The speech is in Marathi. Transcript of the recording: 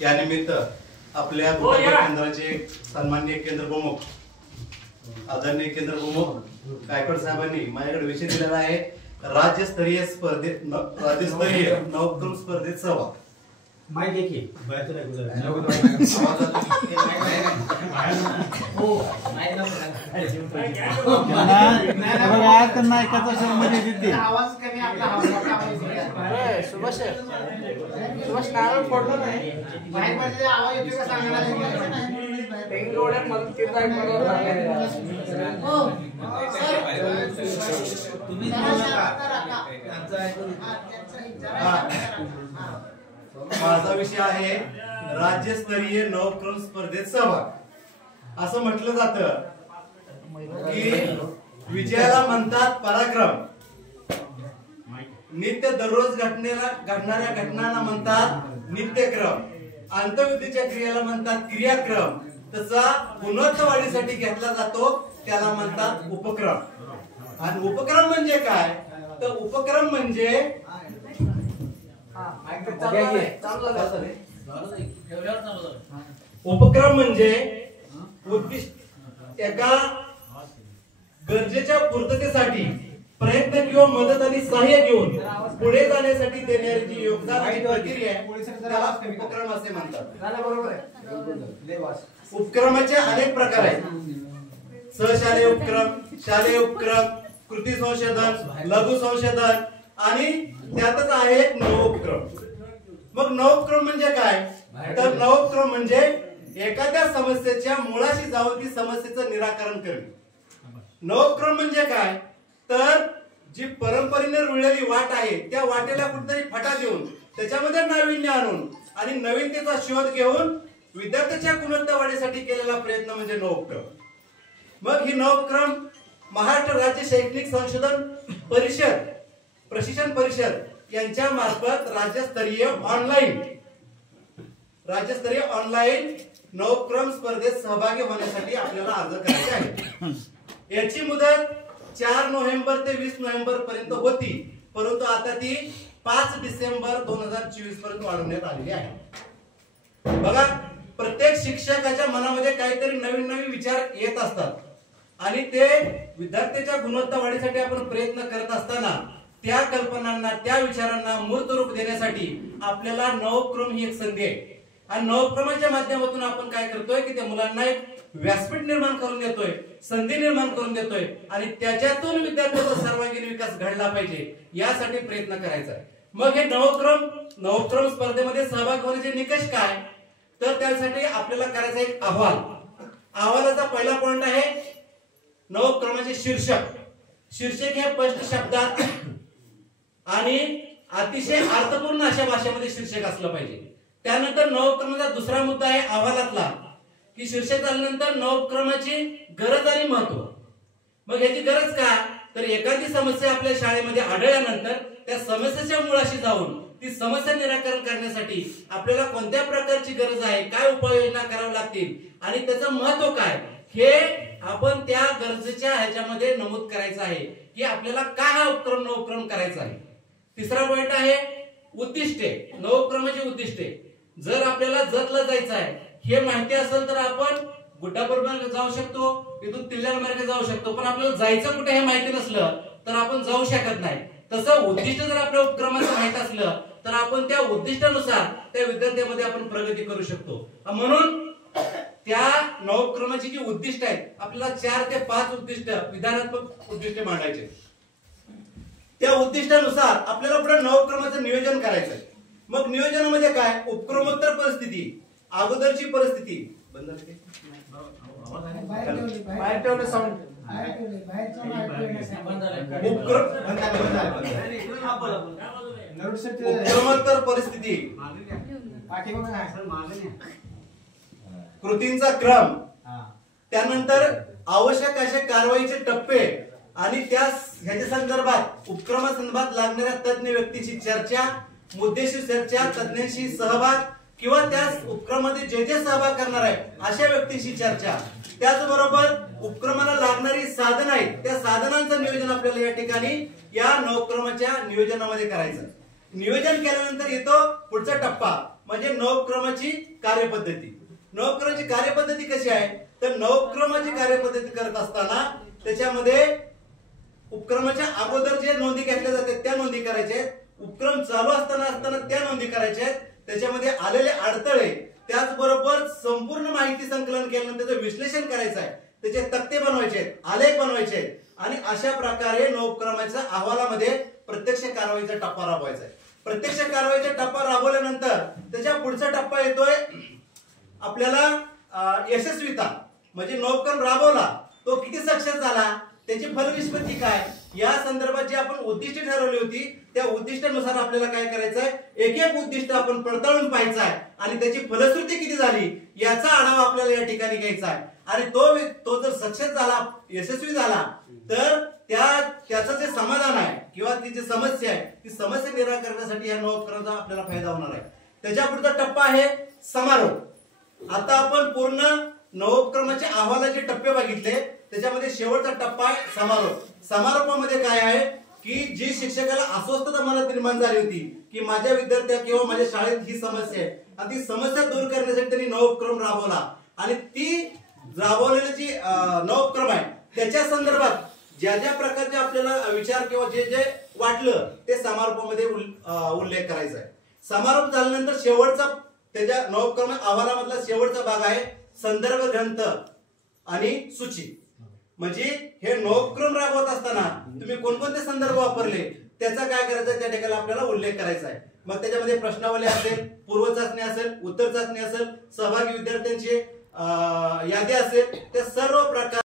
या निमित्त आपल्या केंद्राचे सन्माननीय केंद्र प्रमुख आदरणीय केंद्र प्रमुख गायकवाड साहेबांनी माझ्याकडे विषय दिलेला आहे राज्यस्तरीय नवक्रम स्पर्धेत सहभाग. माहिती आहे की आवाज कमी आपला सुभाष नारळ फोडलो नाही बाहेर मध्ये आवाज येतो का सांगणार बेंगलोर मध्ये किती तुम्ही माझा विषय आहे राज्यस्तरीय नवक्रम स्पर्धेत सहभाग. असं म्हटलं जातं की विजयाला म्हणतात पराक्रम, नित्य दररोज घडणाऱ्या घटनांना म्हणतात नित्यक्रम, अंतर्विधीच्या क्रियेला म्हणतात क्रियाक्रम, तसा गुणवत्ता वाढीसाठी घेतला जातो त्याला म्हणतात उपक्रम. आणि उपक्रम म्हणजे काय तर उपक्रम म्हणजे उद्दिष्ट एका गरजेच्या पूर्ततेसाठी प्रयत्न किंवा मदत आणि सहाय्य घेऊन पुढे जाण्यासाठी देणारी जी योगदानाची प्रक्रिया आहे त्याला उपक्रम असे म्हणतात. उपक्रमाचे अनेक प्रकार आहेत. सहशालेय उपक्रम, शालेय उपक्रम, कृती संशोधन, लघु संशोधन आणि त्यातच आहे एक नवोपक्रम. मग नवोपक्रम म्हणजे काय तर नवोपक्रम म्हणजे एखाद्या समस्येच्या मुळाशी जाऊन ती समस्येचं निराकरण करणे. नवोपक्रम म्हणजे काय तर जी परंपरेने रुळलेली वाट आहे त्या वाटेला कुठेतरी फटा देऊन त्याच्यामध्ये नाविन्य आणून आणि नवीनतेचा शोध घेऊन विद्यार्थ्याच्या गुणवत्ता वाढीसाठी केलेला प्रयत्न म्हणजे नवोपक्रम. मग ही नवोपक्रम महाराष्ट्र राज्य शैक्षणिक संशोधन परिषद प्रशिक्षण परिषद यांच्या मार्फत राज्यस्तरीय ऑनलाईन नवक्रम स्पर्धेत सहभागी होण्यासाठी आपल्याला अर्ज करायचे आहे. याची मुदत 4 नोव्हेंबर ते 20 नोव्हेंबर पर्यंत होती, परंतु आता ती 5 डिसेंबर 2024 पर्यंत वाढवण्यात आलेली आहे. बघा, प्रत्येक शिक्षकाच्या मनामध्ये काहीतरी नवीन नवीन विचार येत असतात आणि ते विद्यार्थ्याच्या गुणवत्ता वाढीसाठी आपण प्रयत्न करत असताना त्या कल्पनांना त्या विचारांना मूर्त रूप देण्यासाठी आपल्याला नवोपक्रम ही एक संधी आहे. आणि नवोपक्रमाच्या माध्यमातून आपण काय करतोय की त्या मुलांना एक व्यासपीठ निर्माण करून देतोय, संधी निर्माण करून देतोय आणि त्याच्यातून विद्यार्थ्यांचा सर्वांगीण विकास घडला पाहिजे यासाठी प्रयत्न करायचा आहे. मग हे नवोपक्रम स्पर्धेमध्ये सहभाग होण्याचे निकष काय तर त्यासाठी आपल्याला करायचा एक अहवालाचा पहिला पॉइंट आहे नवोपक्रमाचे शीर्षक हे स्पष्ट शब्दात आणि अतिशय अर्थपूर्ण अशा भाषेमध्ये शीर्षक असलं पाहिजे. त्यानंतर नवोपक्रमाचा दुसरा मुद्दा आहे अहवालातला की शीर्षक झाल्यानंतर नवोपक्रमाची गरज आणि महत्व. मग याची गरज काय तर एखादी समस्या आपल्या शाळेमध्ये आढळल्यानंतर त्या समस्येच्या मुळाशी जाऊन ती समस्या निराकरण करण्यासाठी आपल्याला कोणत्या प्रकारची गरज आहे, काय उपाययोजना कराव्या लागतील आणि त्याचं महत्व काय हे आपण त्या गरजेच्या ह्याच्यामध्ये नमूद करायचं आहे की आपल्याला काय हा नवोपक्रम करायचा आहे. तिसरा पॉइंट आहे उद्दिष्टे, नवोपक्रमाची उद्दिष्टे. जर आपल्याला जतला जायचं आहे हे माहिती असेल तर आपण गुड्डाबरोबर जाऊ शकतो, इथून तिल्ल्यामार्गे जाऊ शकतो, पण आपल्याला जायचं कुठे हे माहिती नसलं तर आपण जाऊ शकत नाही. तसं उद्दिष्ट जर आपल्या उपक्रमाचं माहित असलं तर आपण त्या उद्दिष्टानुसार त्या विद्यार्थ्यामध्ये आपण प्रगती करू शकतो. म्हणून त्या नवोपक्रमाची जी उद्दिष्ट आहेत आपल्याला 4 ते 5 उद्दिष्ट विधानात्मक उद्दिष्ट मांडायचे. त्या उद्दिष्टानुसार आपल्याला पुढे नवोपक्रमाचं नियोजन करायचं आहे. मग नियोजनामध्ये काय उपक्रमोत्तर परिस्थिती, अगोदरची परिस्थिती उपक्रमोत्तर परिस्थिती, कृतींचा क्रम, त्यानंतर आवश्यक अशा कारवाईचे टप्पे आणि ह्याच्या संदर्भात उपक्रमासंदर्भात लागणाऱ्या तज्ञ व्यक्तीची चर्चा, मुद्देशीर चर्चा, तज्ञांशी सहभाग किंवा त्या उपक्रमामध्ये जे सहभाग करणार आहे अशा व्यक्तींशी चर्चा, त्याचबरोबर उपक्रमाला लागणारी साधनं आहेत त्या साधनांचं नियोजन आपल्याला या ठिकाणी या नवक्रमाच्या नियोजनामध्ये करायचं. नियोजन केल्यानंतर येतो पुढचा टप्पा म्हणजे नवोपक्रमाची कार्यपद्धती. नवोपक्रमाची कार्यपद्धती कशी आहे तर नवोपक्रमाची कार्यपद्धती करत असताना त्याच्यामध्ये उपक्रमाच्या अगोदर जे नोंदी घेतल्या जातात त्या नोंदी करायच्या आहेत, उपक्रम चालू असताना त्या नोंदी करायच्या आहेत, त्याच्यामध्ये आलेले अडथळे, त्याचबरोबर संपूर्ण माहिती संकलन केल्यानंतर त्याचं विश्लेषण करायचं आहे, त्याचे तक्ते बनवायचे आहेत, आलेख बनवायचे आहेत आणि अशा प्रकारे नवोपक्रमाच्या अहवालामध्ये प्रत्यक्ष कारवाईचा टप्पा राबवायचा आहे. प्रत्यक्ष कारवाईचा टप्पा राबवल्यानंतर त्याच्या पुढचा टप्पा येतोय आपल्याला यशस्वीता, म्हणजे नवोपक्रम राबवला तो किती सक्सेस झाला, त्याची फलनिष्पत्ती काय, या संदर्भात जी आपण उद्दिष्ट ठरवली होती त्या उद्दिष्टानुसार आपल्याला काय करायचं आहे, एक एक उद्दिष्ट आपण पडताळून पाहायचं आहे आणि त्याची फलश्रुती किती झाली याचा आढावा आपल्याला या ठिकाणी घ्यायचा आहे. आणि तो जर सक्सेस झाला, यशस्वी झाला, तर त्याचं जे समाधान आहे किंवा ती जी समस्या आहे ती समस्या निराकरणासाठी या नवोपक्रमाचा आपल्याला फायदा होणार आहे. त्याच्या पुढचा टप्पा आहे समारोप. आता आपण पूर्ण नवोपक्रमाच्या अहवालाचे टप्पे बघितले, त्याच्यामध्ये शेवटचा टप्पा आहे समारोप. समारोपामध्ये काय आहे की जी शिक्षकाला अस्वस्थता मनात निर्माण झाली होती की माझ्या विद्यार्थ्या किंवा माझ्या शाळेत ही समस्या आहे आणि ती समस्या दूर करण्यासाठी त्यांनी नवोपक्रम राबवला आणि ती राबवलेली जी नवोपक्रम आहे त्याच्या संदर्भात ज्या ज्या प्रकारचे आपल्याला विचार किंवा जे जे वाटलं ते समारोपामध्ये उल्लेख करायचा आहे. समारोप झाल्यानंतर शेवटचा त्याच्या नवोपक्रम अहवालामधला शेवटचा भाग आहे संदर्भ ग्रंथ आणि सूची. म्हणजे हे नवोपक्रम राबवत असताना तुम्ही कोणकोणते संदर्भ वापरले त्याचा काय करायचं त्या ठिकाणी आपल्याला उल्लेख करायचा आहे. मग त्याच्यामध्ये प्रश्नावली असेल, पूर्व चाचणी असेल, उत्तर चाचणी असेल, सहभागी विद्यार्थ्यांची यादी असेल, त्या सर्व प्रकार